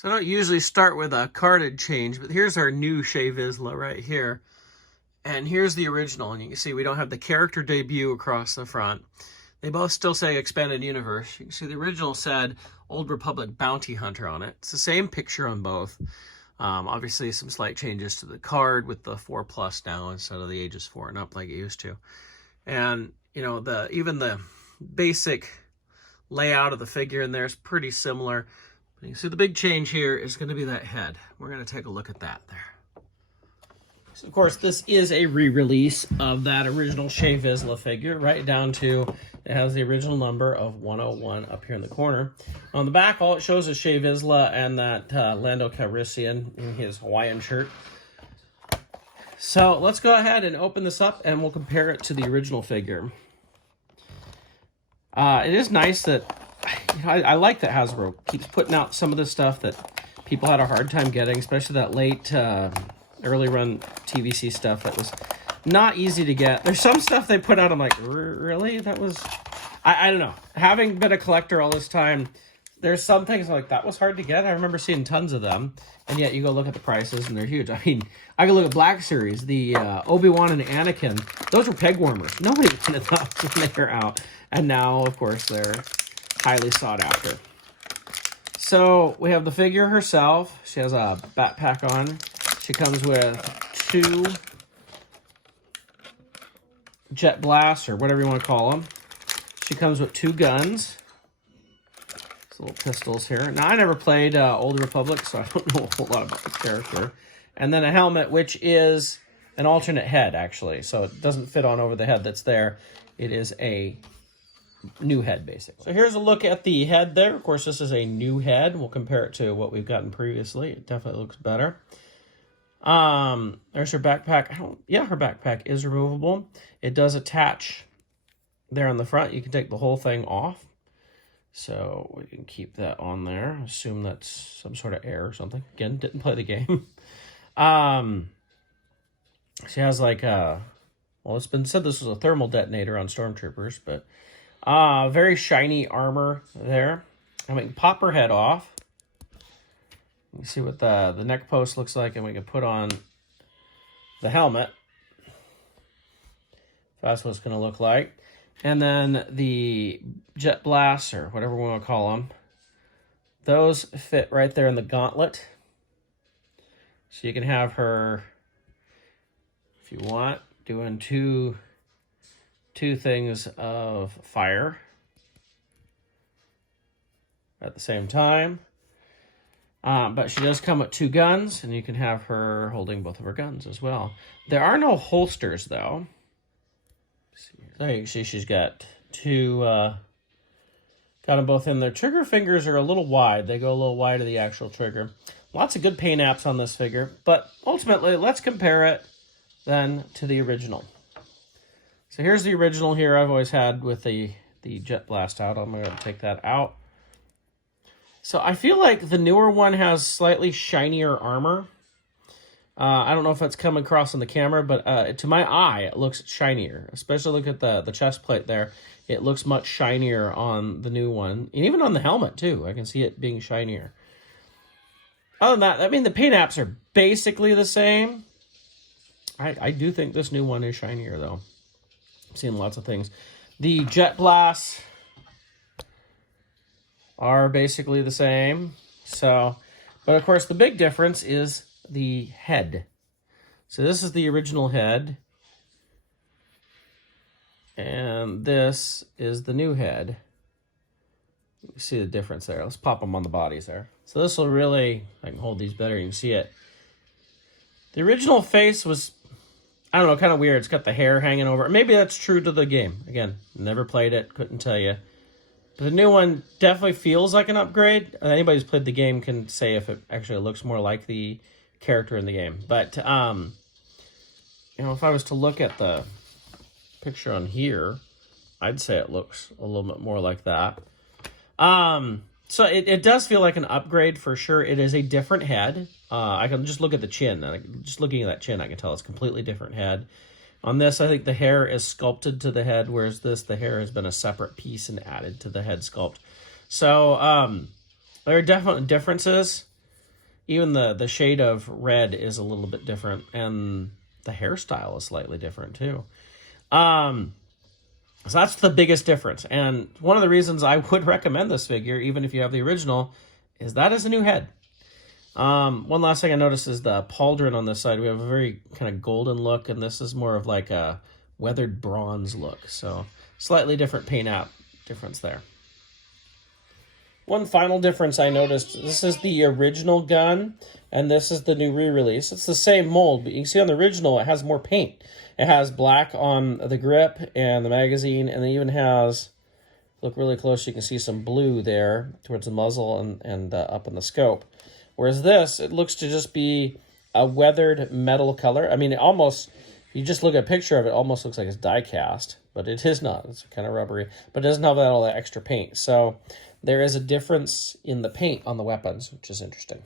So I don't usually start with a carded change, but here's our new Shae Vizla right here. And here's the original, and you can see we don't have the character debut across the front. They both still say Expanded Universe. You can see the original said Old Republic Bounty Hunter on it. It's the same picture on both. Obviously some slight changes to the card with the 4+ now instead of the ages 4 and up like it used to. And, you know, even the basic layout of the figure in there is pretty similar. But you see the big change here is going to be that head. We're going to take a look at that there. So, of course, this is a re-release of that original Shae Vizla figure, right down to, it has the original number of 101 up here in the corner. On the back, all it shows is Shae Vizla and that Lando Calrissian in his Hawaiian shirt. So let's go ahead and open this up and we'll compare it to the original figure. It is nice that, I like that Hasbro keeps putting out some of the stuff that people had a hard time getting, especially that late early run TVC stuff that was not easy to get. There's some stuff they put out, I'm like, really? That was, I don't know. Having been a collector all this time, there's some things like that was hard to get. I remember seeing tons of them, and yet you go look at the prices and they're huge. I mean, I can look at Black Series, the Obi-Wan and Anakin. Those were peg warmers. Nobody wanted those when they were out. And now, of course, they're highly sought after. So we have the figure herself. She has a backpack on. She comes with 2 jet blasts, or whatever you want to call them. She comes with 2 guns. Little pistols here. Now, I never played Old Republic, so I don't know a whole lot about the character. And then a helmet, which is an alternate head, actually. So it doesn't fit on over the head that's there. It is a new head, basically. So here's a look at the head there. Of course, this is a new head. We'll compare it to what we've gotten previously. It definitely looks better. There's her backpack. Her backpack is removable. It does attach there on the front. You can take the whole thing off. So we can keep that on there. Assume that's some sort of air or something. Again, didn't play the game. She has like a, well, it's been said this was a thermal detonator on Stormtroopers, but very shiny armor there. And we can pop her head off. You can see what the neck post looks like, and we can put on the helmet. That's what it's going to look like. And then the jet blasts, or whatever we want to call them, those fit right there in the gauntlet. So you can have her, if you want, doing two things of fire at the same time. But she does come with 2 guns, and you can have her holding both of her guns as well. There are no holsters, though. So you can see she's got 2, got them both in there. Trigger fingers are a little wide. They go a little wide of the actual trigger. Lots of good paint apps on this figure, but ultimately, let's compare it then to the original. So here's the original here I've always had with the jet blast out. I'm going to take that out. So I feel like the newer one has slightly shinier armor. I don't know if that's coming across on the camera, but to my eye, it looks shinier. Especially look at the chest plate there. It looks much shinier on the new one. And even on the helmet, too. I can see it being shinier. Other than that, I mean, the paint apps are basically the same. I do think this new one is shinier, though. I'm seeing lots of things. The jet blasts are basically the same. So, but of course, the big difference is the head. So this is the original head, and this is the new head. You see the difference there. Let's pop them on the bodies there. So this will really, I can hold these better, you can see it. The original face was, I don't know, kind of weird. It's got the hair hanging over. Maybe that's true to the game. Again, never played it, couldn't tell you. But the new one definitely feels like an upgrade. Anybody who's played the game can say if it actually looks more like the character in the game. But, you know, if I was to look at the picture on here, I'd say it looks a little bit more like that. So it does feel like an upgrade for sure. It is a different head. I can just look at the chin. Just looking at that chin, I can tell it's a completely different head. On this, I think the hair is sculpted to the head, whereas this, the hair has been a separate piece and added to the head sculpt. So there are definitely differences. Even the shade of red is a little bit different, and the hairstyle is slightly different too. So that's the biggest difference. And one of the reasons I would recommend this figure, even if you have the original, is that is a new head. One last thing I noticed is the pauldron on this side. We have a very kind of golden look, and this is more of like a weathered bronze look. So slightly different paint app difference there. One final difference I noticed, this is the original gun, and this is the new re-release. It's the same mold, but you can see on the original it has more paint. It has black on the grip and the magazine, and it even has, look really close, you can see some blue there towards the muzzle and up in the scope. Whereas this, it looks to just be a weathered metal color. I mean, it almost, if you just look at a picture of it, it almost looks like it's die cast, but it is not. It's kind of rubbery, but it doesn't have all that extra paint. So there is a difference in the paint on the weapons, which is interesting.